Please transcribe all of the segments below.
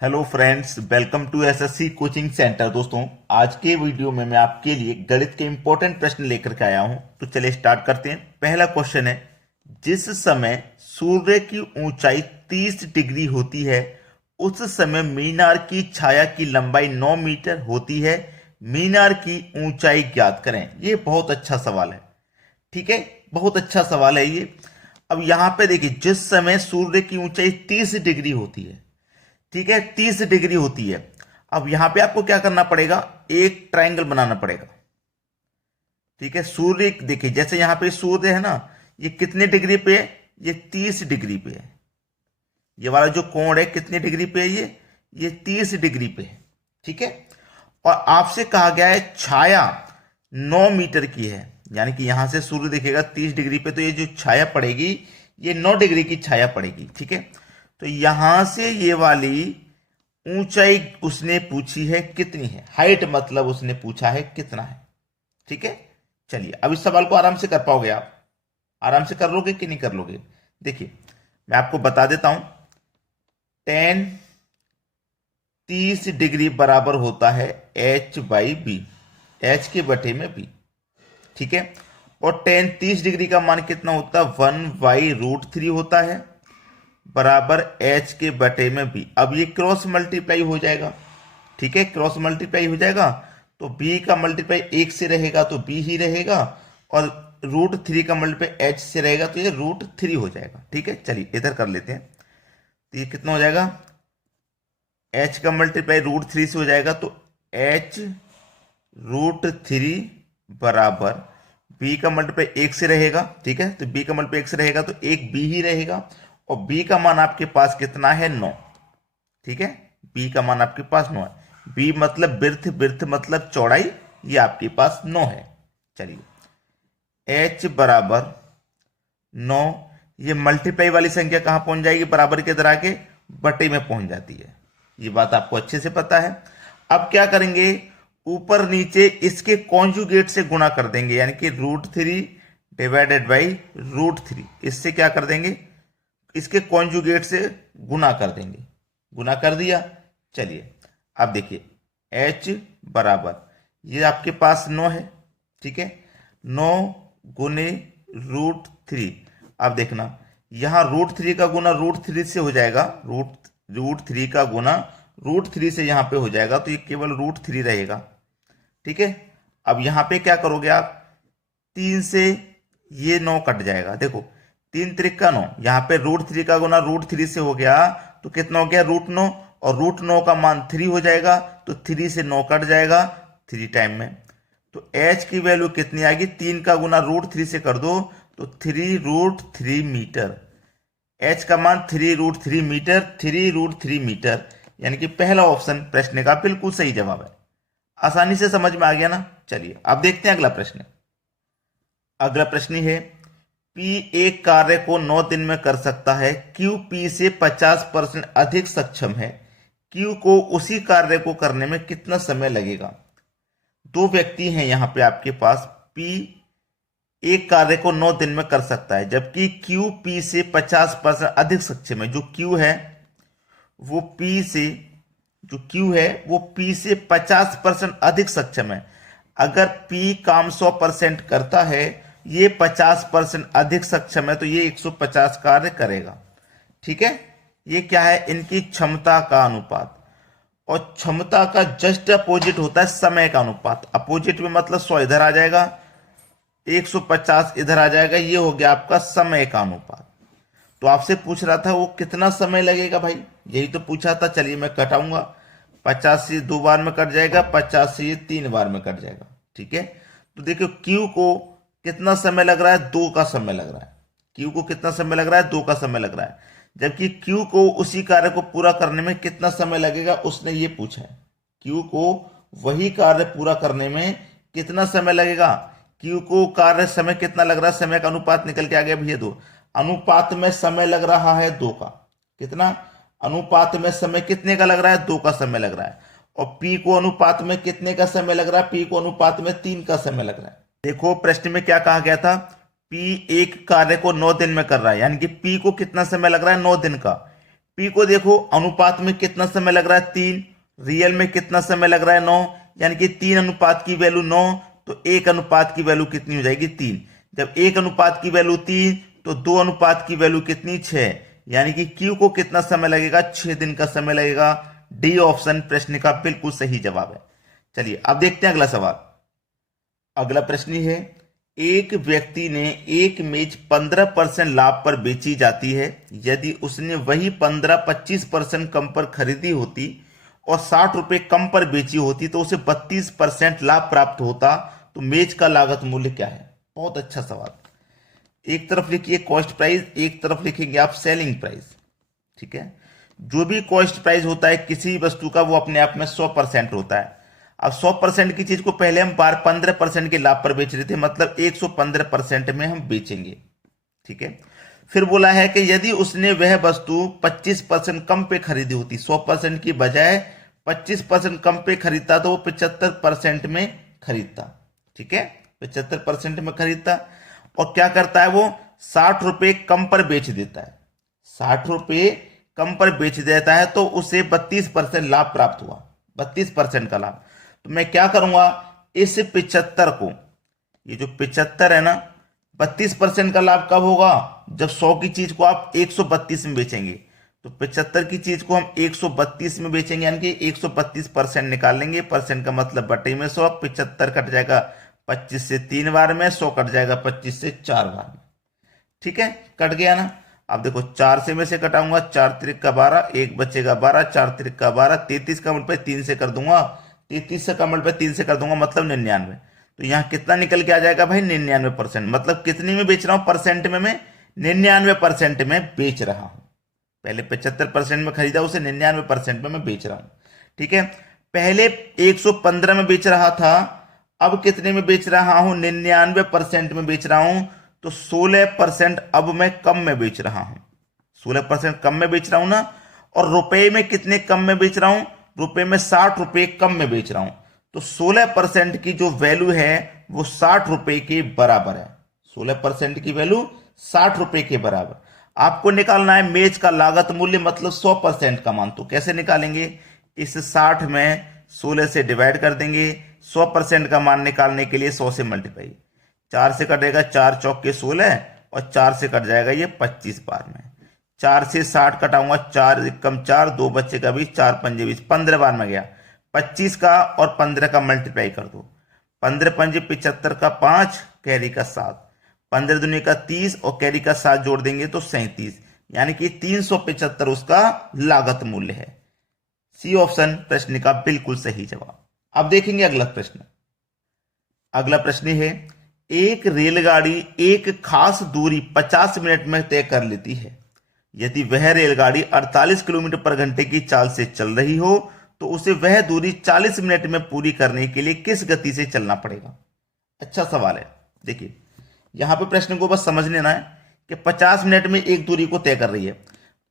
Hello friends, welcome to SSC coaching centre. दोस्तों, आज के वीडियो में मैं आपके लिए गणित के इंपॉर्टेंट प्रश्न लेकर के आया हूं। तो चलिए स्टार्ट करते हैं। पहला क्वेश्चन है, जिस समय सूर्य की ऊंचाई 30 डिग्री होती है उस समय मीनार की छाया की लंबाई 9 मीटर होती है। मीनार की ऊंचाई ज्ञात करें। ये बहुत अच्छा सवाल है। ठीक है, बहुत अच्छा सवाल है ये। अब यहां पे देखिए, जिस समय सूर्य की ऊंचाई 30 डिग्री होती है, ठीक है, 30 डिग्री होती है। अब यहां पे आपको क्या करना पड़ेगा, एक ट्रायंगल बनाना पड़ेगा। ठीक है, सूर्य देखिए, जैसे यहां पे सूर्य है ना, ये कितने डिग्री पे है, ये 30 डिग्री पे है। ये वाला जो कोण है कितने डिग्री पे है, ये 30 डिग्री पे है। ठीक है, और आपसे कहा गया है छाया 9 मीटर की है, यानी कि यहां से सूर्य दिखेगा 30 डिग्री पे, तो ये जो छाया पड़ेगी ये 9 डिग्री की छाया पड़ेगी। ठीक है, तो यहां से ये वाली ऊंचाई उसने पूछी है कितनी है, हाइट मतलब उसने पूछा है कितना है। ठीक है, चलिए अब इस सवाल को आराम से कर पाओगे आप, आराम से कर लोगे कि नहीं कर लोगे। देखिए, मैं आपको बता देता हूं, टेन 30 डिग्री बराबर होता है एच बाई बी, एच के बटे में बी। ठीक है, और टेन 30 डिग्री का मान कितना होता है, 1/√3 होता है, बराबर एच के बटे में बी। अब ये क्रॉस मल्टीप्लाई हो जाएगा। ठीक है, क्रॉस मल्टीप्लाई हो जाएगा तो बी का मल्टीप्लाई 1 से रहेगा तो बी ही रहेगा, और √3 का मल्टीप्लाई एच से रहेगा तो ये √3 हो जाएगा। ठीक है, चलिए इधर कर लेते हैं। तो ये कितना हो जाएगा, एच का मल्टीप्लाई √3 से हो जाएगा तो एच √3 बराबर बी का मल्टीप्लाई 1 से रहेगा। ठीक है, तो बी का मल्टीप्लाई 1 से रहेगा तो एक बी ही रहेगा, और बी का मान आपके पास कितना है, 9। ठीक है, बी का मान आपके पास 9 है। बी मतलब बिर्थ, बिर्थ मतलब चौड़ाई, ये आपके पास 9 है। चलिए, एच बराबर 9, ये मल्टीप्लाई वाली संख्या कहां पहुंच जाएगी, बराबर के इधर आके बटे में पहुंच जाती है। ये बात आपको अच्छे से पता है। अब क्या करेंगे, ऊपर नीचे इसके कॉन्जुगेट से गुणा कर देंगे, यानी कि √3 डिवाइडेड बाई √3, इससे क्या कर देंगे, इसके कॉन्जुगेट से गुना कर देंगे। गुना कर दिया। चलिए अब देखिए, h बराबर, ये आपके पास 9 है। ठीक है, 9 गुने √3। अब देखना, यहां √3 का गुना √3 से हो जाएगा, √3 का गुना √3 से यहां पे हो जाएगा, तो ये केवल √3 रहेगा। ठीक है, अब यहां पे क्या करोगे आप, 3 से ये 9 कट जाएगा। देखो, 3 त्रिका 9, यहाँ पे √3 का गुना √3 से हो गया तो कितना हो गया, √9, और √9 का मान 3 हो जाएगा, तो 3 से 9 कट जाएगा 3 टाइम में। तो h की वैल्यू कितनी आएगी, 3 का गुना √3 से कर दो तो 3√3 मीटर। h का मान 3√3 मीटर, 3√3 मीटर, यानी कि पहला ऑप्शन प्रश्न का बिल्कुल सही जवाब है। आसानी से समझ में आ गया ना। चलिए अब देखते हैं अगला प्रश्न। अगला प्रश्न है, P एक कार्य को 9 दिन में कर सकता है, Q P से 50% अधिक सक्षम है, Q को उसी कार्य को करने में कितना समय लगेगा। दो व्यक्ति हैं यहां पे आपके पास, P एक कार्य को 9 दिन में कर सकता है, जबकि Q P से 50% अधिक सक्षम है। जो Q है वो P से, जो Q है वो P से 50% अधिक सक्षम है। अगर P काम 100% करता है, ये 50% अधिक सक्षम है, तो ये 150 कार्य करेगा। ठीक है, ये क्या है, इनकी क्षमता का अनुपात। और क्षमता का जस्ट अपोजिट होता है समय का अनुपात। अपोजिट में मतलब 100 इधर आ जाएगा, 150 इधर आ जाएगा, ये हो गया आपका समय का अनुपात। तो आपसे पूछ रहा था वो कितना समय लगेगा भाई, यही तो पूछा था। चलिए मैं कटाऊंगा, 50 से 2 बार में कट जाएगा, 50 से ये 3 बार में कट जाएगा। ठीक है, तो देखियो Q को कितना समय लग रहा है, 2 का समय लग रहा है। Q को कितना समय लग रहा है, 2 का समय लग रहा है, जबकि Q को उसी कार्य को पूरा करने में कितना समय लगेगा उसने ये पूछा है। Q को वही कार्य पूरा करने में कितना समय लगेगा, Q को कार्य समय कितना लग रहा है, समय का अनुपात निकल के आ गया भैया 2। अनुपात में समय लग रहा है 2 का, कितना, अनुपात में समय कितने का लग रहा है, 2 का समय लग रहा है। और P को अनुपात में कितने का समय लग रहा है, P को अनुपात में 3 का समय लग रहा है। देखो प्रश्न में क्या कहा गया था, P एक कार्य को 9 दिन में कर रहा है, यानी कि P को कितना समय लग रहा है, 9 दिन का। पी को देखो, अनुपात में कितना समय लग रहा है 3, रियल में कितना समय लग रहा है 9, यानी कि 3 अनुपात की वैल्यू 9, तो 1 अनुपात की वैल्यू कितनी हो जाएगी 3। जब 1 अनुपात की वैल्यू 3 तो 2 अनुपात की वैल्यू कितनी 6, यानी कि क्यू को कितना समय लगेगा 6 दिन का समय लगेगा। डी ऑप्शन प्रश्न का बिल्कुल सही जवाब है। चलिए अब देखते हैं अगला सवाल। अगला प्रश्न है, एक व्यक्ति ने एक मेज 15% लाभ पर बेची जाती है। यदि उसने वही 15-25% कम पर खरीदी होती और 60 रुपए कम पर बेची होती तो उसे 32% लाभ प्राप्त होता, तो मेज का लागत मूल्य क्या है? बहुत अच्छा सवाल। एक तरफ लिखिए कॉस्ट प्राइस, एक तरफ लिखेंगे आप सेलिंग प्राइस। ठीक है, जो भी कॉस्ट प्राइस होता है किसी वस्तु का वो अपने आप में 100% होता है। अब 100% की चीज को पहले हम 15% के लाभ पर बेच रहे थे, मतलब 115% में हम बेचेंगे। ठीक है, फिर बोला है कि यदि उसने वह वस्तु 25% कम पे खरीदी होती, 100% की बजाय 25% कम पे खरीदता तो वो 75% में खरीदता। ठीक है, 75% में खरीदता और क्या करता है वो 60 रुपए कम पर बेच देता है। 60 रुपए कम पर बेच देता है तो उसे 32% लाभ प्राप्त हुआ, 32% का लाभ। तो मैं क्या करूंगा, इस 75 को, ये जो 75 है ना, 32% का लाभ कब होगा? जब 100 की चीज को आप 132 में बेचेंगे। तो 75 की चीज को हम 132 में बेचेंगे, यानी कि 132% निकाल लेंगे। परसेंट का मतलब बटे में 100, 75 कट जाएगा 25 से 3 बार में, 100 कट जाएगा 25 से 4 बार में। ठीक है, कट गया ना। अब देखो 4 से में से कटाऊंगा, 4 त्रिक का 12, 1 बचेगा 12, 4 त्रिक का 12, 33 का मल्टीप्लाई 3 से कर दूंगा, 33 से का मल्टीप्लाई 3 से कर दूंगा, मतलब 99। तो यहाँ कितना निकल के आ जाएगा भाई 99%। मतलब कितनी में बेच रहा हूं परसेंट में? मैं 99% में बेच रहा हूं। पहले 75% में खरीदा, उसे 99% में मैं बेच रहा हूं। ठीक है, पहले 115 में बेच रहा था, अब कितने में बेच रहा हूं? 99% में बेच रहा हूं। तो 16% अब मैं कम में बेच रहा हूं, 16% कम में बेच रहा हूं ना। और रुपए में कितने कम में बेच रहा हूं? रुपए में 60 रुपए कम में बेच रहा हूं। तो 16% की जो वैल्यू है वो 60 रुपए के बराबर है। 16% की वैल्यू 60 रुपए के बराबर। आपको निकालना है मेज का लागत मूल्य, मतलब 100% का मान। तो कैसे निकालेंगे? इस 60 में 16 से डिवाइड कर देंगे। 100% का मान निकालने के लिए 100 से मल्टीप्लाई, 4 से कटेगा 4 चौक के 16 और 4 से कट जाएगा ये 25 बार में। 4 से 60 कटाऊंगा, 4 कम 4, 2 बच्चे 20, 4 पंजे 20, 15 बार में गया। 25 का और 15 का मल्टीप्लाई कर दो, 15 पंजे 75 का 5, कैरी का 7, 15 दुनी का 30 और कैरी का 7 जोड़ देंगे तो 37, यानी कि 375 उसका लागत मूल्य है। सी ऑप्शन प्रश्न का बिल्कुल सही जवाब। अब देखेंगे अगला प्रश्न। अगला प्रश्न है, एक रेलगाड़ी एक खास दूरी 50 मिनट में तय कर लेती है। यदि वह रेलगाड़ी 48 किलोमीटर पर घंटे की चाल से चल रही हो तो उसे वह दूरी 40 मिनट में पूरी करने के लिए किस गति से चलना पड़ेगा? अच्छा सवाल है। देखिए यहां पे प्रश्न को बस समझ लेना है कि 50 मिनट में एक दूरी को तय कर रही है।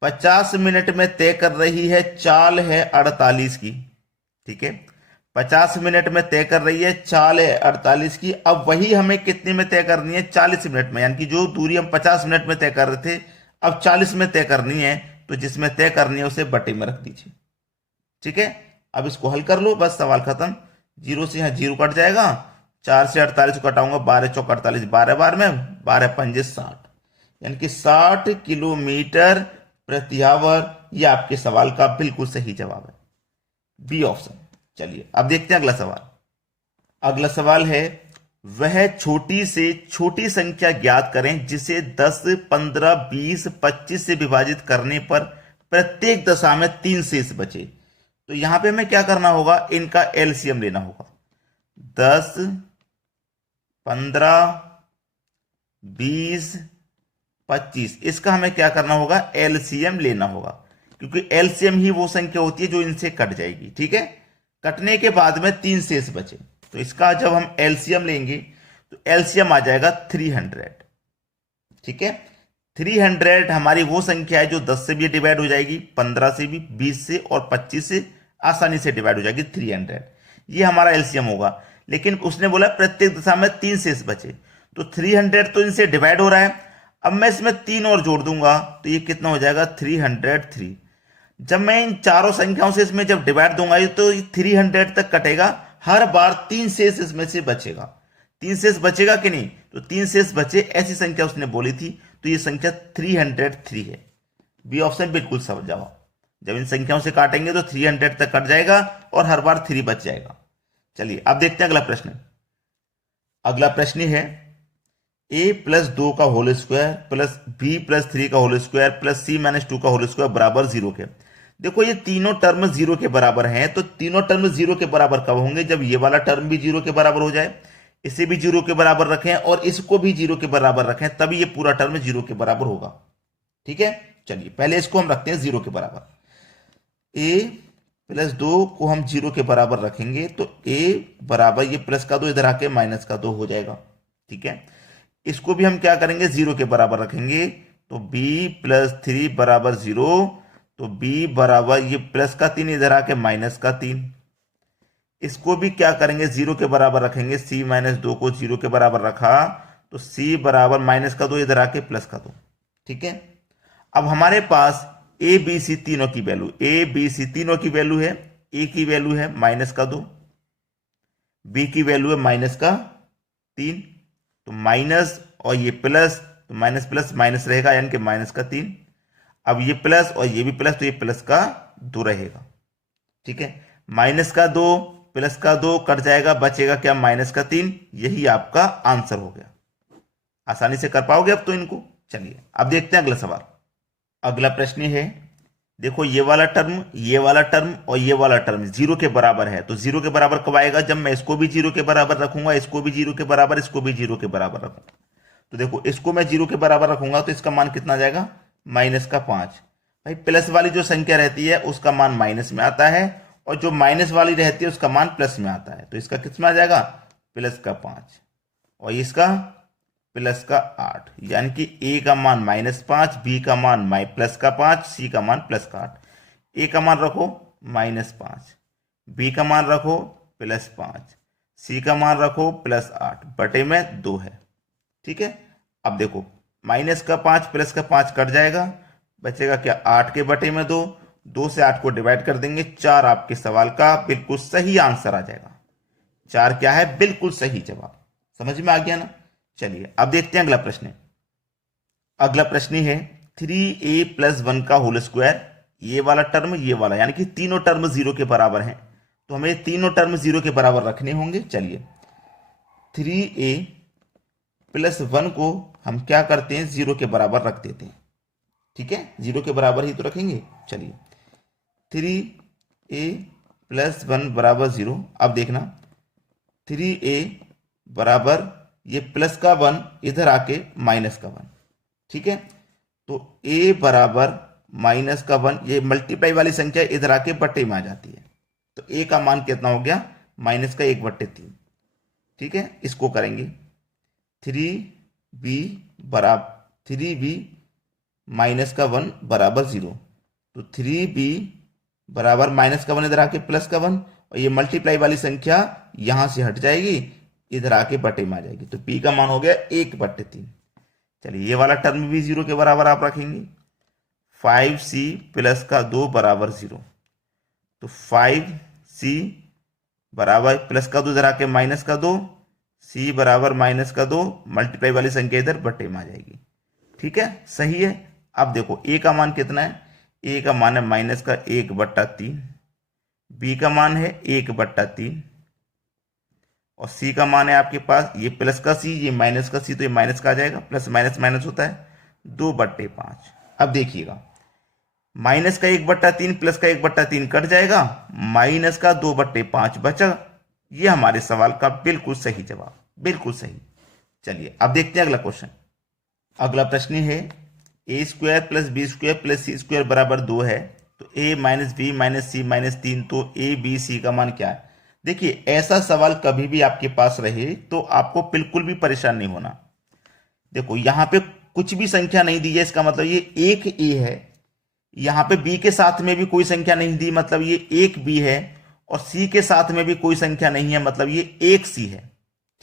50 मिनट में तय कर रही है, चाल है 48 की। ठीक है, 50 मिनट में तय कर रही है, चाल है 48 की। अब वही हमें कितने में तय करनी है? 40 मिनट में, यानी कि जो दूरी हम 50 मिनट में तय कर रहे थे अब 40 में तय करनी है। तो जिसमें तय करनी है उसे बटे में रख दीजिए। ठीक है, अब इसको हल कर लो, बस सवाल खत्म। 0 से यहां 0 कट जाएगा, 4 से 48 को कटाऊंगा, 12 चौक 48, 12 बार में, 12 पंजे 60, यानी कि 60 किलोमीटर प्रति आवर। ये आपके सवाल का बिल्कुल सही जवाब है, बी ऑप्शन। चलिए अब देखते हैं अगला सवाल। अगला सवाल है, वह छोटी से छोटी संख्या ज्ञात करें जिसे 10, 15, 20, 25 से विभाजित करने पर प्रत्येक दशा में 3 शेष बचे। तो यहां पे हमें क्या करना होगा? इनका एलसीएम लेना होगा। 10, 15, 20, 25, इसका हमें क्या करना होगा? एलसीएम लेना होगा, क्योंकि एलसीएम ही वो संख्या होती है जो इनसे कट जाएगी। ठीक है, कटने के बाद में 3 शेष बचे, तो इसका जब हम एलसीएम लेंगे तो एलसीएम आ जाएगा 300। ठीक है, 300 हमारी वो संख्या है जो 10 से भी डिवाइड हो जाएगी, 15 से भी, 20 से और 25 से आसानी से डिवाइड हो जाएगी। 300 ये हमारा एलसीएम होगा। लेकिन उसने बोला प्रत्येक दशा में 3 शेष बचे, तो 300 तो इनसे डिवाइड हो रहा है। अब मैं इसमें 3 और जोड़ दूंगा तो ये कितना हो जाएगा? 303। जब मैं इन चारों संख्याओं से इसमें जब डिवाइड दूंगा तो 300 तक कटेगा, हर बार 3 शेष इसमें से बचेगा। 3 शेष बचेगा कि नहीं? तो 3 शेष बचे, ऐसी संख्या उसने बोली थी, तो ये संख्या 303 है। बी ऑप्शन बिल्कुल सही जवाब। जब इन संख्याओं से काटेंगे तो 300 तक कट जाएगा और हर बार 3 बच जाएगा। चलिए अब देखते हैं अगला प्रश्न। अगला प्रश्न है a प्लस 2 का whole square plus b plus 3 का whole square plus c minus 2 का होल स्क्वायर बराबर 0 के। देखो ये तीनों टर्म 0 के बराबर हैं, तो तीनों टर्म 0 के बराबर कब होंगे? जब ये वाला टर्म भी 0 के बराबर हो जाए, इसे भी 0 के बराबर रखें और इसको भी 0 के बराबर रखें, तभी ये पूरा टर्म 0 के बराबर होगा। ठीक है, चलिए पहले इसको हम रखते हैं 0 के बराबर। a प्लस 2 को हम 0 के बराबर रखेंगे तो a बराबर ये प्लस का 2 इधर आके माइनस का 2 हो जाएगा। ठीक है, इसको भी हम क्या करेंगे? 0 के बराबर रखेंगे, तो b प्लस 3 बराबर 0, तो b बराबर ये प्लस का 3 इधर आके माइनस का 3। इसको भी क्या करेंगे? 0 के बराबर रखेंगे, c माइनस 2 को 0 के बराबर रखा तो c बराबर माइनस का 2 इधर आके प्लस का 2। ठीक है, अब हमारे पास ए बी सी तीनों की वैल्यू, ए बी सी तीनों की वैल्यू है, ए की वैल्यू है माइनस का 2, बी की वैल्यू है माइनस का 3, तो माइनस और ये प्लस, तो माइनस प्लस माइनस रहेगा यानी कि माइनस का 3। अब ये प्लस और ये भी प्लस, तो ये प्लस का 2 रहेगा। ठीक है, माइनस का 2 प्लस का 2 कट जाएगा, बचेगा क्या? माइनस का 3। यही आपका आंसर हो गया। आसानी से कर पाओगे अब तो इनको। चलिए अब देखते हैं अगला सवाल। अगला प्रश्न है, देखो ये वाला टर्म, ये वाला टर्म और ये वाला टर्म 0 के बराबर है, तो 0 के बराबर कब आएगा? जब मैं इसको भी 0 के बराबर रखूंगा, इसको भी 0 के बराबर, इसको भी 0 के बराबर रखूंगा। तो देखो इसको मैं 0 के बराबर रखूंगा तो इसका मान कितना जाएगा? माइनस का 5। भाई प्लस वाली जो संख्या रहती है उसका मान माइनस में आता है और जो माइनस वाली रहती है उसका मान प्लस में आता है, तो इसका किस में आ जाएगा? प्लस का 5 और इसका प्लस का 8, यानी कि ए का मान -5, बी का मान प्लस का 5, सी का मान प्लस का 8। ए का मान रखो -5, बी का मान रखो +5, सी का मान रखो +8, बटे में 2 है। ठीक है, अब देखो माइनस का 5 प्लस का 5 कट जाएगा, बचेगा क्या? 8 के बटे में 2, 2 से 8 को डिवाइड कर देंगे, 4 आपके सवाल का बिल्कुल सही आंसर आ जाएगा। 4 क्या है? बिल्कुल सही जवाब। समझ में आ गया ना? चलिए अब देखते हैं अगला प्रश्न। अगला प्रश्न है 3a + 1 का होल स्क्वायर, ये वाला टर्म ये वाला, यानी कि तीनों टर्म 0 के बराबर हैं, तो हमें तीनों टर्म 0 के बराबर रखने होंगे। चलिए 3a + 1 को हम क्या करते हैं? 0 के बराबर रख देते हैं। ठीक है, 0 के बराबर ही तो रखेंगे। चलिए 3a + 1 बराबर 0। अब देखना 3a बराबर ये प्लस का 1 इधर आके माइनस का 1। ठीक है, तो a बराबर माइनस का 1, ये मल्टीप्लाई वाली संख्या इधर आके बट्टे में आ जाती है, तो a का मान कितना हो गया? माइनस का 1/3। ठीक है, इसको करेंगे 3b बराबर 3b माइनस का 1 बराबर 0, तो 3b बराबर माइनस का 1 इधर आके प्लस का 1 और ये मल्टीप्लाई वाली संख्या यहां से हट जाएगी, इधर आके बटे में आ जाएगी, तो p का मान हो गया 1/3। चलिए ये वाला टर्म भी 0 के बराबर आप रखेंगे, 5c प्लस का 2 बराबर 0, तो 5c बराबर प्लस का 2 इधर आके माइनस का 2, c बराबर माइनस का 2, मल्टीप्लाई वाली संख्या इधर बटे में आ जाएगी। ठीक है, सही है। अब देखो a का मान कितना है? a का मान है माइनस का 1/3, b का मान है 1/3 और c का मान है आपके पास ये प्लस का c, ये माइनस का c, तो ये माइनस का आ जाएगा, प्लस माइनस माइनस होता है 2/5। अब देखिएगा माइनस का 1/3 प्लस का 1/3 कट जाएगा, माइनस का 2/5 बचा। ये हमारे सवाल का बिल्कुल सही जवाब, बिल्कुल सही। चलिए अब देखते हैं अगला क्वेश्चन। अगला प्रश्न है a² + b² + c² बराबर 2 है, तो a - b - c - 3, तो a b c का मान क्या है? देखिए ऐसा सवाल कभी भी आपके पास रहे तो आपको बिल्कुल भी परेशान नहीं होना। देखो यहां पे कुछ भी संख्या नहीं दी है, इसका मतलब ये एक a है, यहां पे b के साथ में भी कोई संख्या नहीं दी, मतलब ये एक b है, और c के साथ में भी कोई संख्या नहीं है, मतलब ये एक c है।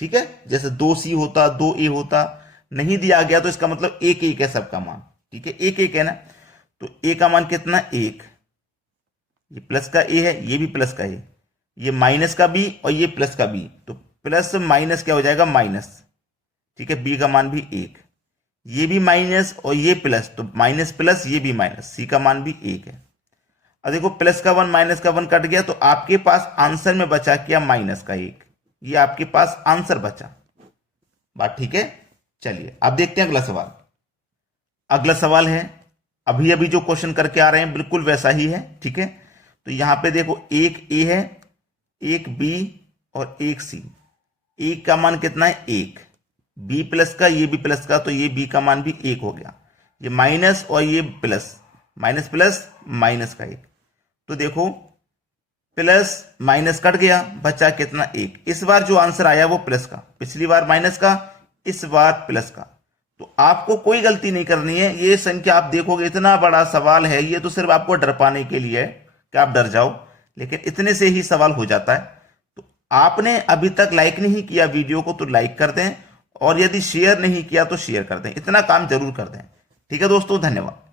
ठीक है, जैसे 2c होता 2a होता, नहीं दिया गया तो इसका मतलब एक एक है सबका मान। ठीक है, एक एक है ना, तो a का मान कितना? 1, ये प्लस का ए है, ये भी प्लस का ए, ये माइनस का बी और ये प्लस का बी, तो प्लस माइनस क्या हो जाएगा, माइनस। ठीक है, बी का मान भी 1, ये भी माइनस और ये प्लस, तो माइनस प्लस ये भी माइनस, सी का मान भी 1 है। अब देखो प्लस का 1 माइनस का 1 कट गया, तो आपके पास आंसर में बचा क्या, माइनस का 1, ये आपके पास आंसर बचा। बात ठीक है। चलिए अब देखते हैं अगला सवाल। अगला सवाल है, अभी अभी जो क्वेश्चन करके आ रहे हैं बिल्कुल वैसा ही है। ठीक है, तो यहां पे देखो एक ए है, एक बी और एक सी। ए का मान कितना है, 1, बी प्लस का, ये भी प्लस का, तो ये बी का मान भी 1 हो गया। ये माइनस और ये प्लस, माइनस प्लस माइनस का 1, तो देखो प्लस माइनस कट गया, बचा कितना, 1। इस बार जो आंसर आया वो प्लस का, पिछली बार माइनस का, इस बार प्लस का। तो आपको कोई गलती नहीं करनी है। ये संख्या आप देखोगे, इतना बड़ा सवाल है, ये तो सिर्फ आपको डर पाने के लिए है कि आप डर जाओ, लेकिन इतने से ही सवाल हो जाता है। तो आपने अभी तक लाइक नहीं किया वीडियो को, तो लाइक कर दें, और यदि शेयर नहीं किया तो शेयर कर दें, इतना काम जरूर कर दें। ठीक है दोस्तों, धन्यवाद।